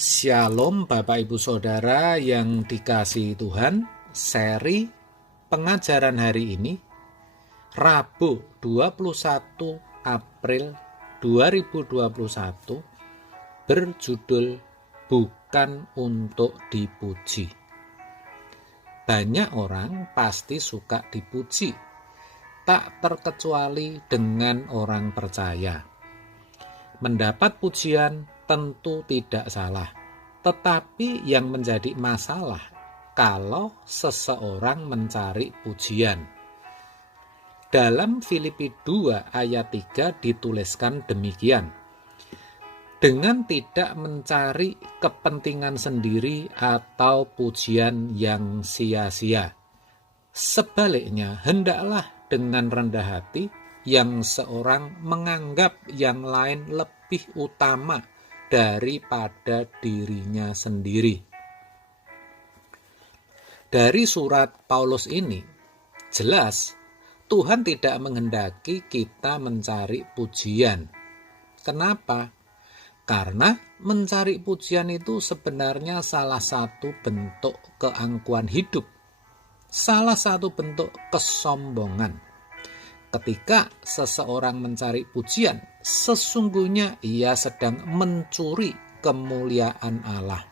Shalom Bapak Ibu Saudara yang dikasihi Tuhan. Seri pengajaran hari ini Rabu 21 April 2021 berjudul Bukan untuk dipuji. Banyak orang pasti suka dipuji, tak terkecuali dengan orang percaya. Mendapat pujian tentu tidak salah, tetapi yang menjadi masalah kalau seseorang mencari pujian. Dalam Filipi 2 ayat 3 dituliskan demikian, dengan tidak mencari kepentingan sendiri atau pujian yang sia-sia. Sebaliknya, hendaklah dengan rendah hati yang seorang menganggap yang lain lebih utama daripada dirinya sendiri. Dari surat Paulus ini, jelas Tuhan tidak menghendaki kita mencari pujian. Kenapa? Karena mencari pujian itu sebenarnya salah satu bentuk keangkuhan hidup, salah satu bentuk kesombongan. Ketika seseorang mencari pujian, sesungguhnya ia sedang mencuri kemuliaan Allah.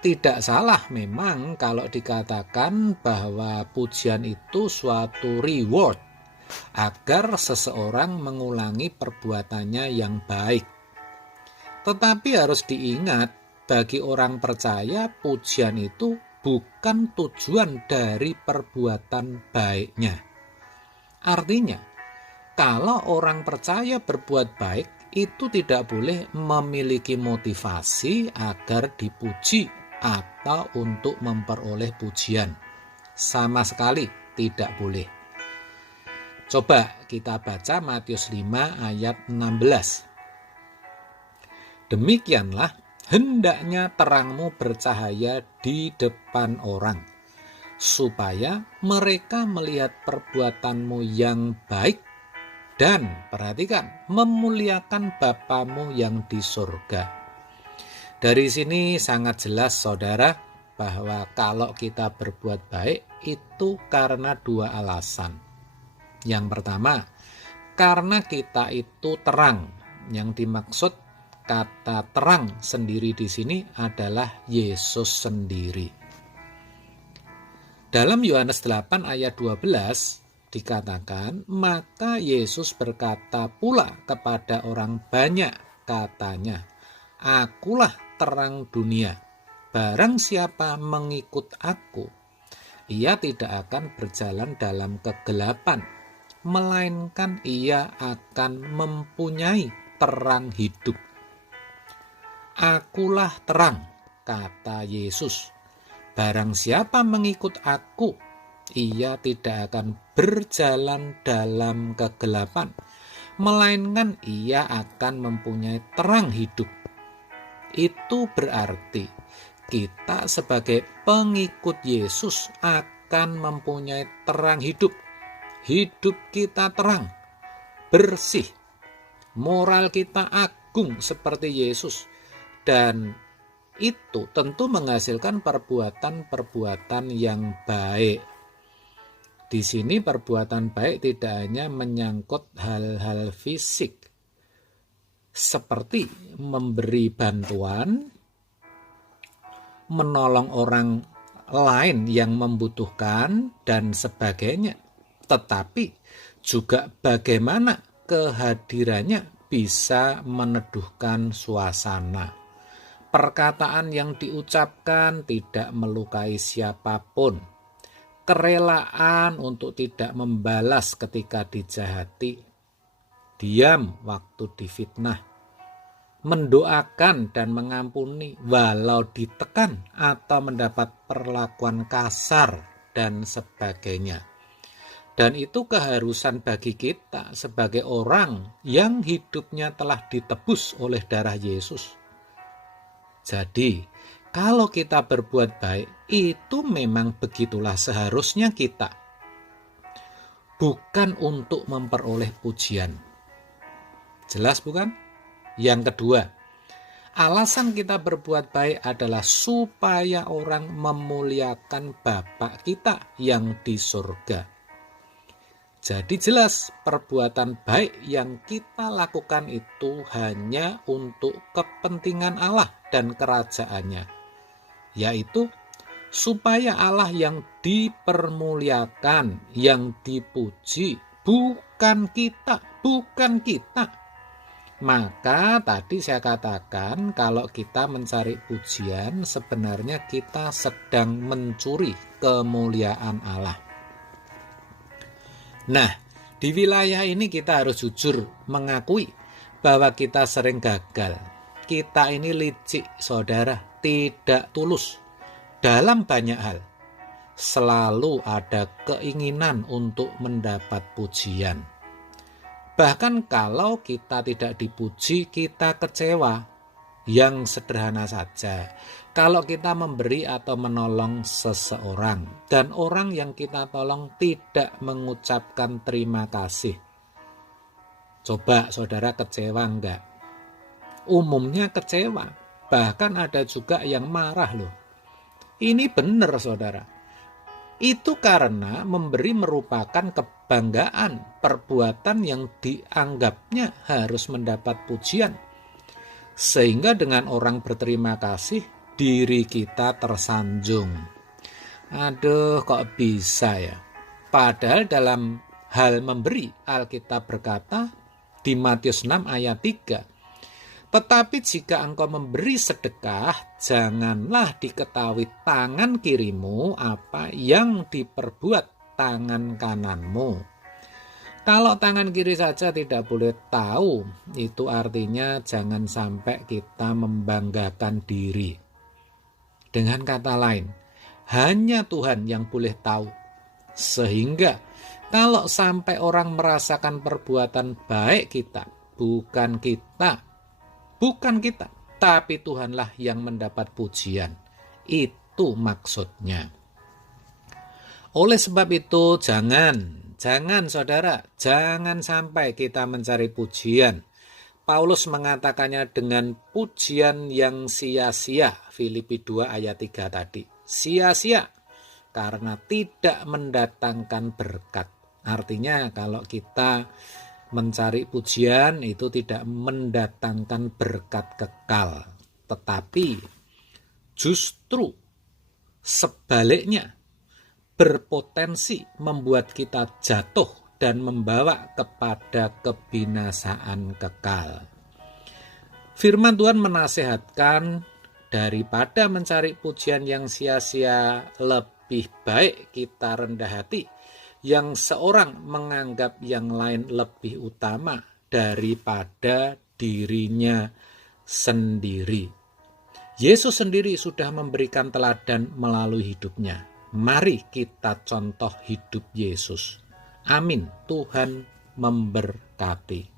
Tidak salah memang kalau dikatakan bahwa pujian itu suatu reward agar seseorang mengulangi perbuatannya yang baik. Tetapi harus diingat, bagi orang percaya pujian itu bukan tujuan dari perbuatan baiknya. Artinya, kalau orang percaya berbuat baik, itu tidak boleh memiliki motivasi agar dipuji atau untuk memperoleh pujian. Sama sekali tidak boleh. Coba kita baca Matius 5 ayat 16. Demikianlah hendaknya terangmu bercahaya di depan orang, supaya mereka melihat perbuatanmu yang baik dan, perhatikan, memuliakan Bapamu yang di surga. Dari sini sangat jelas saudara bahwa kalau kita berbuat baik itu karena dua alasan. Yang pertama, karena kita itu terang. Yang dimaksud kata terang sendiri di sini adalah Yesus sendiri. Dalam Yohanes 8 ayat 12 dikatakan, maka Yesus berkata pula kepada orang banyak, katanya, akulah terang dunia. Barang siapa mengikut aku, ia tidak akan berjalan dalam kegelapan, melainkan ia akan mempunyai terang hidup. Akulah terang, kata Yesus. Barang siapa mengikut aku, ia tidak akan berjalan dalam kegelapan, melainkan ia akan mempunyai terang hidup. Itu berarti kita sebagai pengikut Yesus akan mempunyai terang hidup. Hidup kita terang, bersih, moral kita agung seperti Yesus, dan itu tentu menghasilkan perbuatan-perbuatan yang baik. Di sini perbuatan baik tidak hanya menyangkut hal-hal fisik, seperti memberi bantuan, menolong orang lain yang membutuhkan, dan sebagainya. Tetapi juga bagaimana kehadirannya bisa meneduhkan suasana. Perkataan yang diucapkan tidak melukai siapapun. Kerelaan untuk tidak membalas ketika dijahati. Diam waktu difitnah. Mendoakan dan mengampuni walau ditekan atau mendapat perlakuan kasar dan sebagainya. Dan itu keharusan bagi kita sebagai orang yang hidupnya telah ditebus oleh darah Yesus. Jadi, kalau kita berbuat baik, itu memang begitulah seharusnya kita. Bukan untuk memperoleh pujian. Jelas bukan? Yang kedua, Alasan kita berbuat baik adalah supaya orang memuliakan Bapa kita yang di surga. Jadi jelas perbuatan baik yang kita lakukan itu hanya untuk kepentingan Allah dan kerajaannya, yaitu supaya Allah yang dipermuliakan, yang dipuji, bukan kita. Maka tadi saya katakan kalau kita mencari pujian sebenarnya kita sedang mencuri kemuliaan Allah. Nah, di wilayah ini kita harus jujur mengakui bahwa kita sering gagal. Kita ini licik, saudara, tidak tulus dalam banyak hal. Selalu ada keinginan untuk mendapat pujian. Bahkan kalau kita tidak dipuji, kita kecewa. Yang sederhana saja, kalau kita memberi atau menolong seseorang dan orang yang kita tolong tidak mengucapkan terima kasih. Coba saudara kecewa enggak? Umumnya kecewa. Bahkan ada juga yang marah loh. Ini benar saudara. Itu karena memberi merupakan kebanggaan, perbuatan yang dianggapnya harus mendapat pujian. Sehingga dengan orang berterima kasih, diri kita tersanjung. Aduh, kok bisa ya? Padahal dalam hal memberi, Alkitab berkata di Matius 6 ayat 3, tetapi jika engkau memberi sedekah, janganlah diketahui tangan kirimu apa yang diperbuat tangan kananmu. Kalau tangan kiri saja tidak boleh tahu, itu artinya jangan sampai kita membanggakan diri. Dengan kata lain, hanya Tuhan yang boleh tahu. Sehingga kalau sampai orang merasakan perbuatan baik kita, bukan kita, tapi Tuhanlah yang mendapat pujian. Itu maksudnya. Oleh sebab itu jangan saudara, jangan sampai kita mencari pujian. Paulus mengatakannya dengan pujian yang sia-sia, Filipi 2 ayat 3 tadi. Sia-sia karena tidak mendatangkan berkat. Artinya kalau kita mencari pujian itu tidak mendatangkan berkat kekal, tetapi justru sebaliknya berpotensi membuat kita jatuh dan membawa kepada kebinasaan kekal. Firman Tuhan menasihatkan daripada mencari pujian yang sia-sia, lebih baik kita rendah hati, yang seorang menganggap yang lain lebih utama daripada dirinya sendiri. Yesus sendiri sudah memberikan teladan melalui hidupnya. Mari kita contoh hidup Yesus. Amin. Tuhan memberkati.